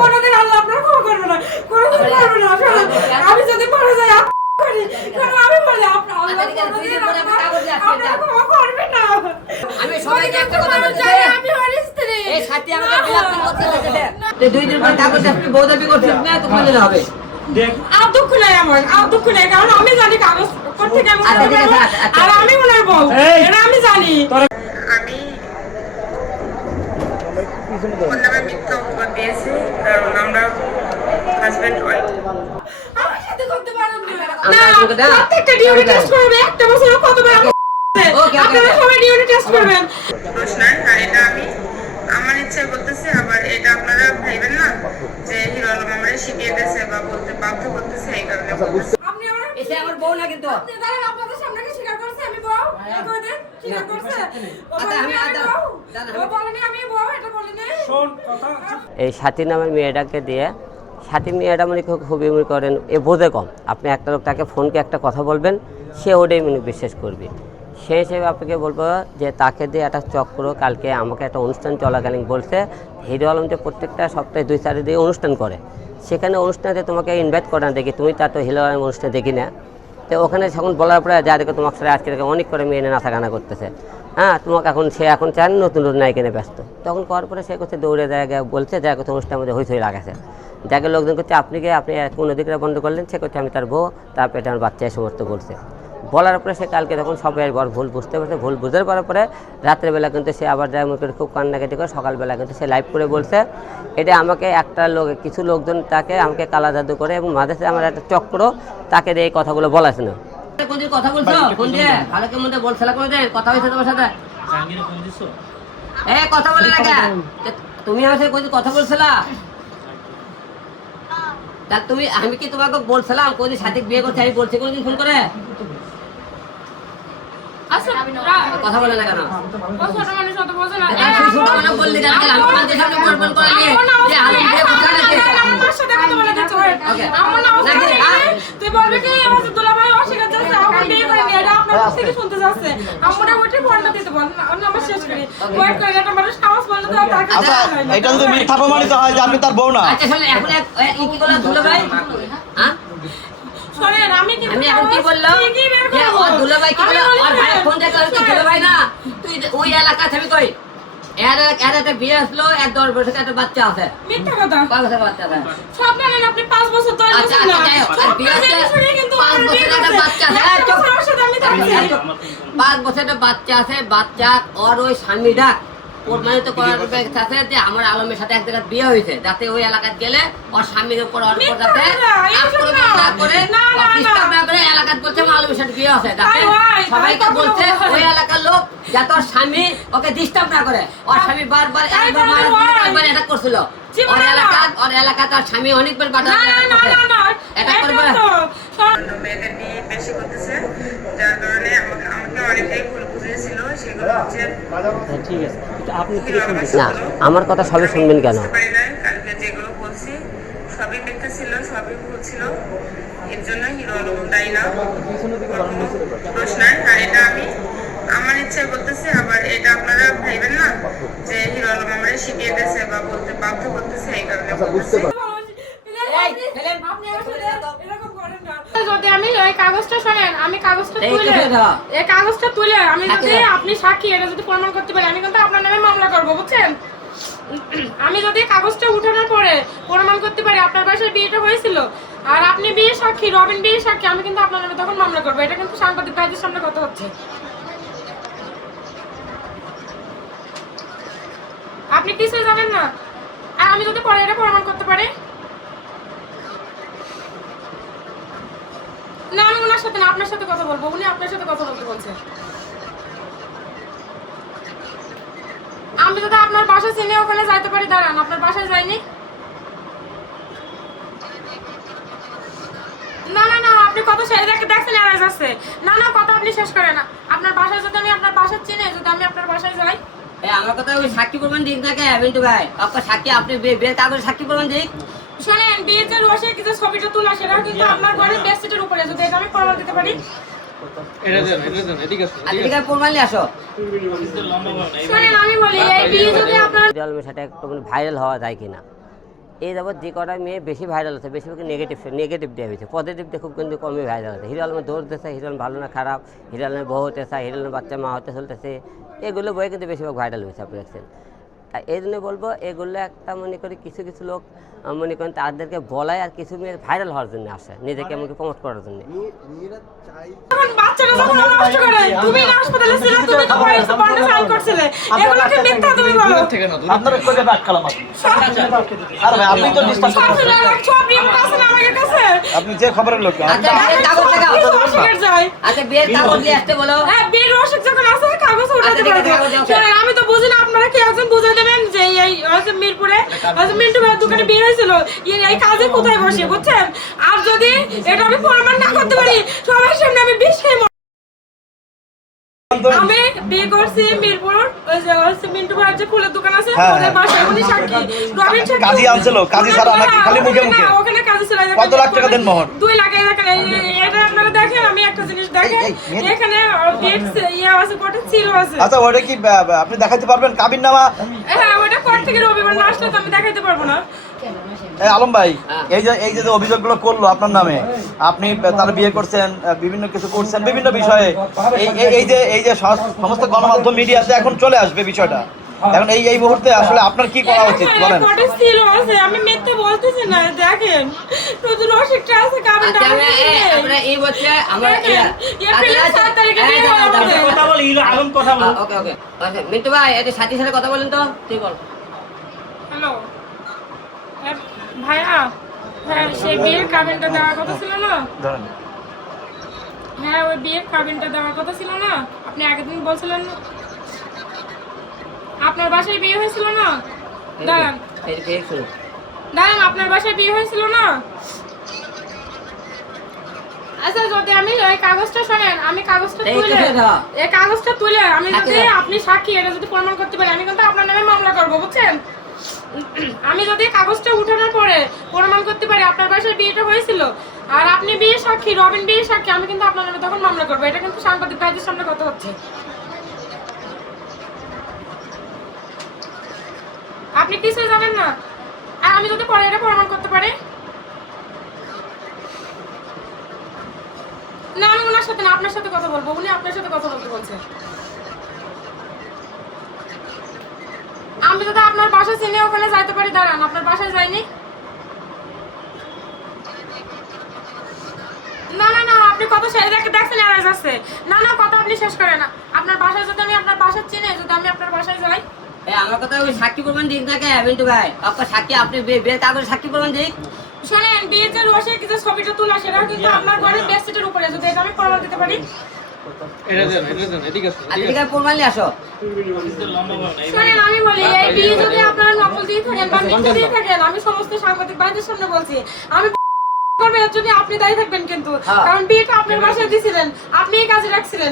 কোনোদিন আল্লাহ আপনার ক্ষমা করবে না, কোনোদিন করবে না। আমি যদি মরে যাই আমি বলি আপনার আল্লাহ ক্ষমা করবে না। আমি সবাইকে একটা কথা বলছি, আমি ওর স্ত্রী। এই সাথে আমাকে ব্ল্যাকমেল করতে হচ্ছে। তুই 2 দিন পর কাগজ আসবি, বউ দাবি করছিস না, তো বলে হবে। আর দুঃখ নাই আমার, আর দুঃখ নাই, কারণ আমি জানি কাগজ করতে কেমন করবে আর আমি ওনার বউ, এটা আমি জানি। আমি ওর নামে মিথ্যা অপবাদ দিয়েছি, কারণ আমরা হাজব্যান্ড ওয়াইফ। আমার সাথে করতে পারেন না, প্রত্যেকটা ডিউটি টেস্ট করবে, একটা বছরে কতবার আপনারা সবাই ডিউটি টেস্ট করবেন। দোষ নাই, আর এটা আমি আমার ইচ্ছায় বলতেছি, আবার এটা আপনারা ভাইবেন না যে হিরো আলম আমারে শিখিয়ে দিয়েছে বা বলতে বাধ্য করতেছে, এই কারণে বলতেছি। আপনি আমার এসে আমার বউ না কিন্তু। আপনি দাঁড়ান, আপনাদের সামনে কি স্বীকার করছে আমি বউ? এটা করে দেন, স্বীকার করছে। ও আচ্ছা, বলেনি আমি বউ, ও বলেনি আমি বউ, এটা বলেনি। এই সাথী নামের মেয়েটাকে দিয়ে, সাথী মেয়েটা মনে খুবই মনে করেন এ বোঝে কম। আপনি একটা লোক তাকে ফোনকে একটা কথা বলবেন, সে ওটাই মনে বিশ্বাস করবে। সেই হিসেবে আপনাকে বলবো যে তাকে দিয়ে একটা চক্র কালকে আমাকে একটা অনুষ্ঠান চলাকালীন বলছে হিরো আলম যে প্রত্যেকটা সপ্তাহে 2-4 দিন অনুষ্ঠান করে, সেখানে অনুষ্ঠানে তোমাকে ইনভাইট করে না দেখি, তুমি তার তো হিরো আলম অনুষ্ঠানে দেখি না। তো ওখানে যখন বলার পরে যা দেখো তোমার সাথে আজকে অনেক করে মেয়ে নাচা গানা করতেছে, হ্যাঁ তোমাকে এখন সে এখন চান নতুন নতুন নায়িকা নিয়ে ব্যস্ত। তখন করার পরে সে করছে দৌড়ে জায়গায় বলছে যা করতে অনুষ্ঠানের মধ্যে হইচই লাগাছে, যাকে লোকজন করছে আপনি কোন দিকটা বন্ধ করলেন, সে করছে আমি তার বউ, তার পেটে আমার বাচ্চা এই সমস্ত বলছে। বলার পরে সে কালকে তখন সবাই বড় ভুল বুঝতে পারছে, ভুল বুঝতে পারার পরে রাত্রেবেলা কিন্তু সে আবার যায় মনে করে খুব কান্নাকাটি করে সকালবেলা কিন্তু সে লাইভ করে বলছে এটা আমাকে একটা লোক, কিছু লোকজন তাকে আমাকে কালা জাদু করে এবং মাঝে সাথে আমার একটা চক্র তাকে দিয়ে এই কথাগুলো বলাছে না। কোন দিন কথা বলছো, কোন দিয়ে ভালো কেমন বলছিলা, কোন দিন কথা হয়েছে তোমার সাথে? কথা বলে না কেন? তুমি আমার সাথে কোন দিন কথা বলছিলা? তা তুমি, আমি কি তোমাকে বলছিলাম কোন দিন সাথে বিয়ে করতে, আমি বলছি কোনদিন ফোন করে? কথা বলে না কেন? বললি কেন? আমি তোমাদের সামনে বলবো করালি যে আমি বিয়ে করতে নাকি? আমার সাথে কথা বলে দিচ্ছ আমার নাম তুই বলবি কি আমার দুলাভাই অস্বীকার করছে আমার বিয়ে করে নিয়ে, এটা আপনার কাছ থেকে শুনতে যাচ্ছে। আমরা ওইটা ফোনটা দিতে বল, আমি আমার শেষ করি ওয়েট করে, এটা মানুষ সাহস বললে তো তার কাছে হয় না। এটা যদি মিথ্যা প্রমাণিত হয় যে আপনি তার বউ না। আচ্ছা শুনুন, এখন কি করলাম দুলাভাই? হ্যাঁ শোনেন, আমি এখন কি বললাম যে ও দুলাভাই কি বলে, ওর ভাই ফোন দিয়ে কল তুই দুলাভাই না, তুই ওই এলাকা থেকে কই এর একটা বিয়ে আসলো, এর 10 বছরের একটা বাচ্চা আছে। মিথ্যা কথা, 5 বছরের বাচ্চা আছে। সব জানেন আপনি 5 বছর 10 আচ্ছা বছর না আচ্ছা, যাই হোক, সব বিয়ে আছে, শুনে কিন্তু 5 বছরের একটা বাচ্চা আছে। 5 বছর আমি থাকছি। 5 বছরের বাচ্চা আছে, বাচ্চা ওর ওই স্বামীটা প্রমাণিত করার সাথে যে আমার আলমের সাথে এক জায়গায় বিয়ে হয়েছে, যাতে ওই এলাকায় গেলে ওর স্বামীর উপর ওর উপর যাতে আক্রমণ না করে, ডিস্টার্ব না করে, এলাকায় বলছে আমার আলমের সাথে বিয়ে আছে, যাতে সবাইকে বলছে ওই এলাকার লোক যাতে ওর স্বামী ওকে ডিস্টার্ব না করে। ওর স্বামী বারবার একবার এটা করছিল, ওর এলাকা তার স্বামী অনেকবার বাধা এটা করবে। মেয়েদের নিয়ে বেশি করতেছে, যার কারণে আমাকে অনেকেই ভুল বুঝিয়েছিল, সেগুলো হচ্ছে না আমার কথা সবই শুনবেন কেন? কালকে যেগুলো বলছি সবই মিথ্যা ছিল, সবই ভুল ছিল, এর জন্য হিরো আলম দায়ী না, দোষ নাই। আর এটা আমি আমার ইচ্ছায় বলতেছি, আবার এটা আপনারা ভাইবেন না যে হিরো আলম আমারে শিখিয়ে দিয়েছে বা বলতে বাধ্য করতেছে, এই কারণে বলতেছি। যদি আমি এই কাগজটা শোনেন, আমি কাগজটা তুলে এই কাগজটা তুলে আমি যদি আপনি সাক্ষী এটা যদি প্রমাণ করতে পারি, আমি কিন্তু আপনার নামে মামলা করব, বুঝছেন? আমি যদি কাগজটা উঠানোর পরে প্রমাণ করতে পারি আপনার বাসায় বিয়েটা হয়েছিল আর আপনি বিয়ে সাক্ষী, রবিন বিয়ে সাক্ষী, আমি কিন্তু আপনার নামে তখন মামলা করবো। এটা কিন্তু সাংবাদিক ভাইদের সামনে কথা হচ্ছে। আপনি কিছুই জানেন না, আর আমি যদি পরে এটা প্রমাণ করতে পারি না, আমি ওনার সাথে না আপনার সাথে কথা বলবো, উনি আপনার সাথে কথা বলতে বলছে। আমি যদি আপনার বাসা চিনে ওখানে যাইতে পারি, দাঁড়ান আপনার বাসায় যাইনি। না না না, আপনি কথা শেষ দেখছেন আর যাচ্ছে না না, কথা আপনি শেষ করেন না। আপনার বাসায় যদি আমি আপনার বাসা চিনে, যদি আমি আপনার বাসায় যাই, আমার কথা ওই সাক্ষী প্রমাণ দিক না কে মিন্টু ভাই, আপনার সাক্ষী আপনি বিয়ের কাগজে সাক্ষী প্রমাণ দিক। শোনেন, বিয়ের যে রসে কিছু ছবিটা তোলা সেটা কিন্তু আপনার ঘরের বেডশিটের উপরে, যদি এটা আমি প্রমাণ দিতে পারি। আলমের সাথে একটু ভাইরাল হওয়া যায় কিনা, এই যাবৎ যে কটা মেয়ে বেশি ভাইরাল হচ্ছে বেশিরভাগ নেগেটিভ দেওয়া হয়েছে, পজিটিভ দিয়ে খুব কিন্তু কমই ভাইরাল হচ্ছে। হিরো আলমের দৌড় দিতেছে, হিরো আলম ভালো না খারাপ, হিরো আলমের বউ হতেছে, হিরো আলমের বাচ্চা মা হতে চলতেছে, এগুলো বই কিন্তু বেশিরভাগ ভাইরাল হয়েছে আপনি দেখছেন। এই জন্য বলবো এগুলো একটা মনে করি কিছু কিছু লোক মনে করেন তাদেরকে বলায় আর কিছু মেয়ে ভাইরাল হওয়ার জন্য আসে, নিজেকে এমনকি প্রমোট করার জন্য। যখন বাচ্চারা যখন নষ্ট করে, তুমি না হাসপাতালে ছিলে, তুমি তো বন্ডে সাইন করছিলে, এগুলোকে মিথ্যা তুমি বলো। আপনার কোটে ব্যাক কালাম আছে। আরে ভাই আপনি তো ডিস্টার্ব সব করছেন। সব রিপোর্ট আছে না আমার কাছে। আপনি যে খবরের লোক আচ্ছা বিয়ের কাগজ দেখাও। কিছু অস্বীকার যায়। আচ্ছা বিয়ের কাগজ নিয়ে আসতে বলো। হ্যাঁ, বিয়ের রসিক যখন আছে কাগজ উঠাতে আচ্ছা, ঠিক আছে, পারবে। কাগজ ওকে। শোনেন, আমি তো বুঝি না, আপনারা কি একজন বুঝাই দেবেন যে এই হচ্ছে মিরপুরে হচ্ছে মিন্টু ভাইয়ের দোকানে বিয়ে হয়েছিল, এই কাজে কোথায় বসে, বুঝছেন? আর যদি এটা আমি প্রমাণ না করতে পারি, সবার সামনে আমি বিষে আমি বিয়ে করছি মিরপুর, ওই যে হচ্ছে মিন্টু ভাইয়ের যে ফুলের দোকান আছে, হ্যাঁ, ওদের বাসায় উনি সাক্ষী। রবিন সাক্ষী। কাজী আনছিল, কাজী ছাড়া নাকি খালি মুখে মুখে? না, ওখানে কাজী ছিল। কত লাখ টাকা দেন মোহর? 2 লাখ। এটা আপনারা দেখেন, আমি একটা জিনিস দেখেন, এখানে ডেট ইয়ে আছে, কোটে ছিল আছে। আচ্ছা ওটা কি আপনি দেখাতে পারবেন কাবিননামা? হ্যাঁ, ওটা কোর্ট থেকে রবিবার না আসলে তো আমি দেখাইতে পারবো না। এই আলম ভাই এই যে অভিযোগগুলো করলো আপনার নামে, আপনি তারা বিয়ে করছেন, বিভিন্ন কিছু করছেন বিভিন্ন বিষয়ে, এই যে সমস্ত গণমাধ্যম মিডিয়াতে এখন চলে আসবে বিষয়টা, এখন এই মুহূর্তে আসলে আপনার কি করা উচিত বলেন? কোর্টে ছিল আছে, আমি মিথ্যে বলতেছি না, দেখেন শুধু রসিকটা আছে, কাবিনটা আচ্ছা আমরা এই বছর আমরা এপ্রিলের 7 তারিখে বিয়ে হবে আমাদের। কথা বল আলম কথা বল। ওকে ওকে আচ্ছা মিন্টু ভাই এটা সাথীর সাথে কথা বলেন তো, তুই বল। হ্যালো ভাইয়া, হ্যাঁ সেই বিয়ের কাবিনটা দেওয়ার কথা ছিল না? ধরেন হ্যাঁ, ওই বিয়ের কাবিনটা দেওয়ার কথা ছিল না? আপনি আগের দিন বলছিলেন না আপনার বাসায় বিয়ে হয়েছিল না? দাঁড়ান এই শুনুন দাঁড়ান, আপনার বাসায় বিয়ে হয়েছিল না? আচ্ছা, যদি আমি ওই কাগজটা শোনেন, আমি কাগজটা এই তুলে কোথায় দাও? এই কাগজটা তুলে আমি যদি সাথে- আপনি সাক্ষী, এটা যদি প্রমাণ করতে পারি, আমি কিন্তু আপনার নামে মামলা করবো, বুঝছেন? আমি যদি কাগজটা উঠানোর পরে প্রমাণ করতে পারি আপনার বাসায় বিয়েটা হয়েছিল, আর আপনি বিয়ে সাক্ষী, রবিন বিয়ে সাক্ষী, আমি কিন্তু আপনার নামে তখন মামলা করবো। এটা কিন্তু সাংবাদিক ভাইদের সামনে কথা হচ্ছে। আপনি কিছুই জানেন না, আর আমি যদি পরে এটা প্রমাণ করতে পারি, না আমি ওনার সাথে না আপনার সাথে কথা বলবো, উনি আপনার সাথে কথা বলতে বলছে। আমি যদি আপনার বাসা চিনে ওখানে যাইতে পারি, দাঁড়ান আপনার বাসায় যাইনি। না না না, আপনি কত শেষ দেখছেন এড়াই যাচ্ছে। না না, কথা আপনি শেষ করেন না। আপনার বাসায় যদি আমি আপনার বাসা চিনে, যদি আমি আপনার বাসায় যাই, আমার কথা ওই সাক্ষী প্রমাণ দিক না কে মিন্টু ভাই, আপনার সাক্ষী আপনি বিয়ের কাগজে সাক্ষী প্রমাণ দিক। শোনেন, বিয়ের যে রসে কিছু ছবিটা তোলা, সেটা কিন্তু আপনার ঘরের বেডশিটের উপরে, যদি এটা আমি প্রমাণ দিতে পারি। আচ্ছা প্রমাণ নিয়ে আসো। শোনেন, আমি বলি, এই বিয়ে যদি আপনারা নকল দিয়ে থাকেন বা মিথ্যা দিয়ে থাকেন, আমি সমস্ত সাংবাদিক ভাইদের সামনে বলছি, আমি করবে এর জন্য আপনি দায়ী থাকবেন কিন্তু, হ্যাঁ। কারণ বিয়েটা আপনার বাসায় দিয়েছিলেন, আপনি এই কাজে রাখছিলেন।